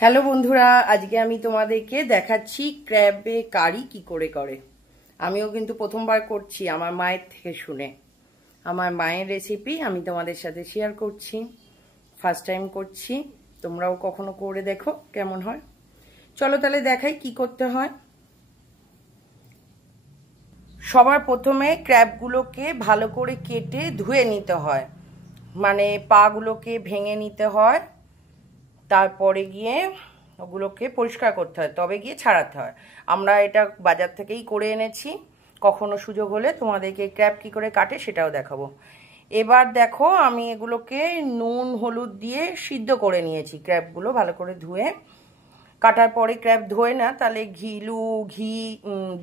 Hello বন্ধুরা, আজকে আমি তোমাদেরকে দেখাচ্ছি ক্র্যাবে কারি কি করে করে। আমিও কিন্তু প্রথমবার করছি আমার মায়ের থেকে শুনে। আমার মায়ের রেসিপি আমি তোমাদের সাথে শেয়ার করছি, ফার্স্ট টাইম করছি। তোমরাও কখনো করে দেখো কেমন হয়। চলো তাহলে দেখাই কি করতে হয়। সবার প্রথমে ক্র্যাবগুলোকে ভালো করে কেটে ধুয়ে নিতে হয়, মানে পাগুলোকে ভেঙে নিতে হয়, তারপরে গিয়ে ওগুলোকে পরিষ্কার করতে হয়, তবে গিয়ে ছাড়াতে হয়। আমরা এটা বাজার থেকেই করে এনেছি, কখনো সুযোগ হলে তোমাদেরকে ক্র্যাব কী করে কাটে সেটাও দেখাবো। এবার দেখো আমি এগুলোকে নুন হলুদ দিয়ে সিদ্ধ করে নিয়েছি। ক্র্যাবগুলো ভালো করে ধুয়ে কাটার পরে, ক্র্যাব ধোয় না তাহলে ঘি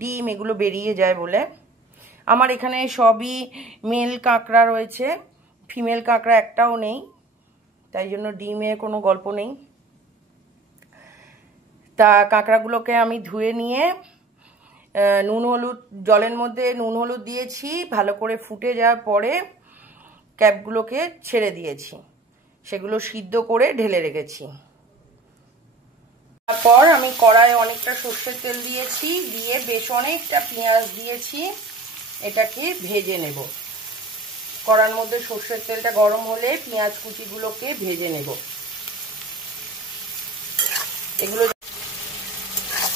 ডিম এগুলো বেরিয়ে যায় বলে। আমার এখানে সবই মেল কাঁকড়া রয়েছে, ফিমেল কাঁকড়া একটাও নেই, তাই জন্য ডিমের কোনো গল্প নেই। তা কাঁকড়াগুলোকে আমি ধুয়ে নিয়ে নুন হলুদ জলের মধ্যে নুন হলুদ দিয়েছি, ভালো করে ফুটে যাওয়ার পরে ক্র্যাবগুলোকে ছেড়ে দিয়েছি, সেগুলো সিদ্ধ করে ঢেলে রেখেছি। তারপর আমি কড়াইয়ে অনেকটা সর্ষের তেল দিয়েছি, দিয়ে বেশ অনেকটা পেঁয়াজ দিয়েছি, এটাকে ভেজে নেব। কড়ার মধ্যে সর্ষের তেলটা গরম হলে পেঁয়াজ কুচিগুলোকে ভেজে নেব।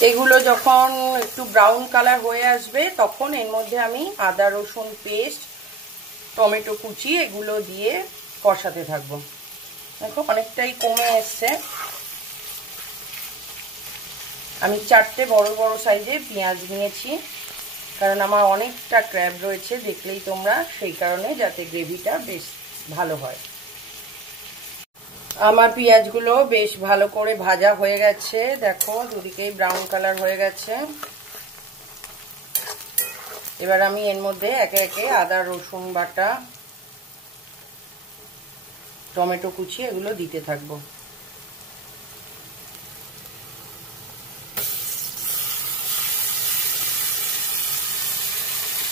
এগুলো যখন একটু ব্রাউন কালার হয়ে আসবে তখন এর মধ্যে আমি আদা রসুন পেস্ট, টমেটো কুচি এগুলো দিয়ে কষাতে থাকবো। দেখো অনেকটাই কমে এসছে। আমি 4টে বড় বড় সাইজের পেঁয়াজ নিয়েছি, কারণ আমার অনেকটা ক্র্যাব রয়েছে দেখলেই তোমরা, সেই কারণে যাতে গ্রেভিটা বেশ ভালো হয়। আমার পেঁয়াজগুলো বেশ ভালো করে ভাজা হয়ে গেছে, দেখো দুদিকেই ব্রাউন কালার হয়ে গেছে। এবার আমি এর মধ্যে একে একে আদা রসুন বাটা, টমেটো কুচি এগুলো দিতে থাকবো।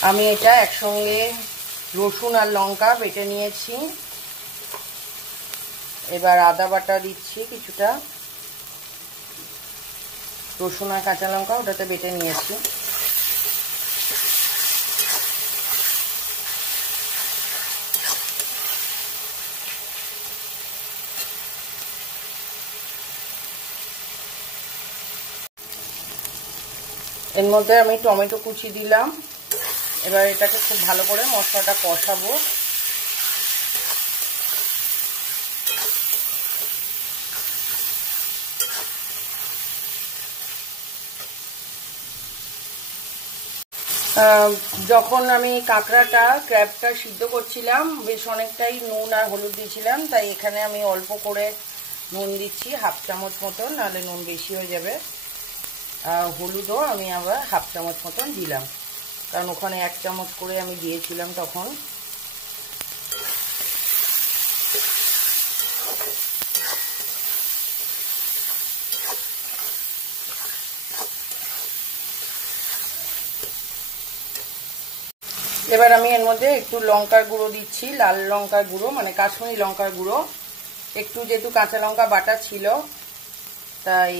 আমি এটা একসঙ্গে রসুন আর লঙ্কা বেটে নিয়েছি। এবার আদা বাটা দিচ্ছি কিছুটা, রসুন আর কাঁচা লঙ্কা ওটাতে বেটে নিয়েছি। এর মধ্যে আমি টমেটো কুচি দিলাম। এবার এটাকে খুব ভালো করে মশলাটা কষাবো। যখন আমি ক্র্যাবটা সিদ্ধ করছিলাম বেশ অনেকটাই নুন আর হলুদ দিয়েছিলাম, তাই এখানে আমি অল্প করে নুন দিচ্ছি, 1/2 চামচ মতন, নাহলে নুন বেশি হয়ে যাবে। হলুদও আমি আবার 1/2 চামচ মতন দিলাম, কারণ ওখানে 1 চামচ করে আমি দিয়েছিলাম তখন। এবার আমি এর মধ্যে একটু লঙ্কার গুঁড়ো দিচ্ছি, লাল লঙ্কার গুঁড়ো, মানে কাশ্মীরি লঙ্কার গুঁড়ো একটু, যেহেতু কাঁচা লঙ্কা বাটা ছিল তাই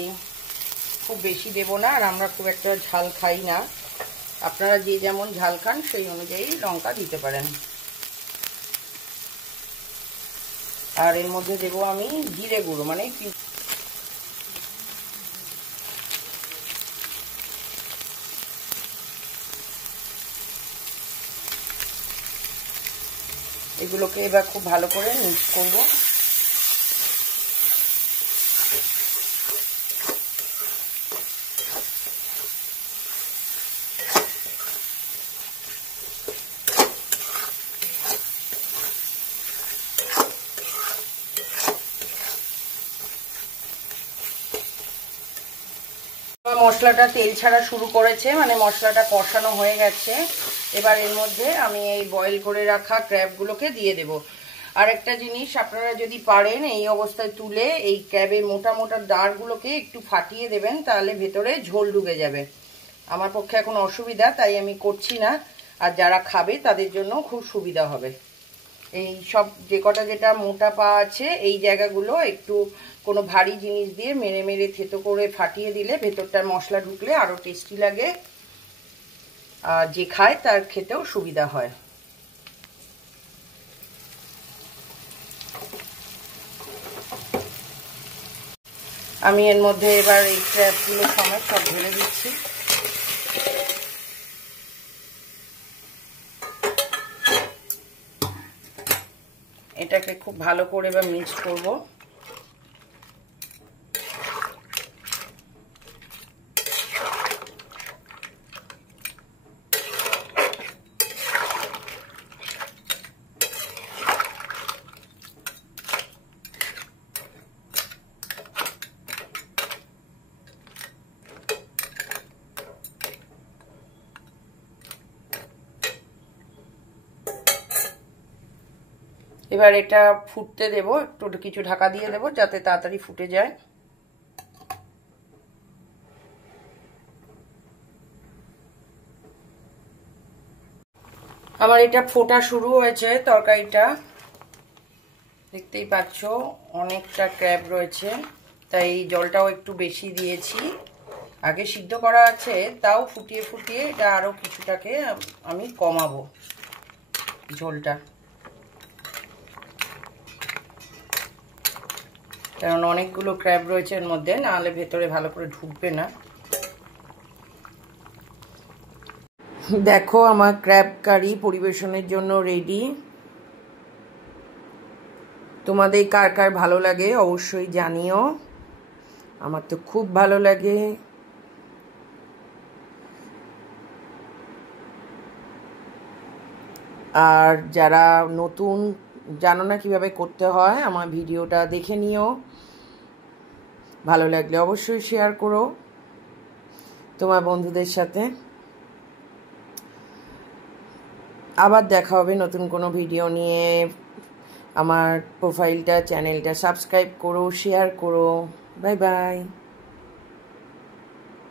খুব বেশি দেব না, আর আমরা খুব একটা ঝাল খাই না। আপনারা যে যেমন ঝাল খান সেই অনুযায়ী লঙ্কা দিতে পারেন। আর এর মধ্যে দেব আমি জিরে গুঁড়ো, মানে এগুলোকে এবার খুব ভালো করে মিক্স করব। মশলাটা তেল ছাড়া শুরু করেছে, মানে মশলাটা কষানো হয়ে গেছে। এবার এর মধ্যে আমি এই বয়েল করে রাখা ক্র্যাবগুলোকে দিয়ে দেব। আর একটা জিনিস, আপনারা যদি পারেন এই অবস্থায় তুলে এই ক্র্যাবের মোটা মোটা দাঁড়গুলোকে একটু ফাটিয়ে দেবেন, তাহলে ভেতরে ঝোল ঢুকে যাবে। আমার পক্ষে এখন অসুবিধা, তাই আমি করছি না, আর যারা খাবে তাদের জন্য খুব সুবিধা হবে। এই সব যে কটা যেটা মোটা পা আছে এই জায়গাগুলো একটু কোনো ভারী জিনিস দিয়ে মেরে মেরে থেতো করে ফাটিয়ে দিলে ভেতরটার মশলা ঢুকলে আরও টেস্টি লাগে, আর যে খায় তার খেতেও সুবিধা হয়। আমি এর মধ্যে এবার এই ক্র্যাবগুলো সমেত সব ঢেলে দিচ্ছি। এটাকে খুব ভালো করে এবার মিক্স করব। এবার এটা ফুটতে দেব, একটু কিছু ঢাকা দিয়ে দেব যাতে তাড়াতাড়ি ফুটে যায়। আমার এটা ফোটা শুরু হয়েছে, তরকারিটা দেখতেই পাচ্ছ অনেকটা ক্র্যাব রয়েছে, তাই জলটাও একটু বেশি দিয়েছি। আগে সিদ্ধ করা আছে, তাও ফুটিয়ে ফুটিয়ে এটা আরও কিছুটাকে আমি কমাবো ঝোলটা, কারণ অনেকগুলো ক্র্যাব রয়েছে এর মধ্যে, নাহলে ভেতরে ভালো করে ঢুকবে না। দেখো আমার ক্র্যাব কারি পরিবেশনের জন্য রেডি। তোমাদের কার কার ভালো লাগে অবশ্যই জানিও, আমার তো খুব ভালো লাগে। আর যারা নতুন জানো না কিভাবে করতে হয়, আমার ভিডিওটা দেখে নিও। ভালো লাগলে অবশ্যই শেয়ার করো তোমার বন্ধুদের সাথে। আবার দেখা হবে নতুন কোনো ভিডিও নিয়ে। আমার প্রোফাইলটা চ্যানেলটা সাবস্ক্রাইব করো, শেয়ার করো। Bye bye.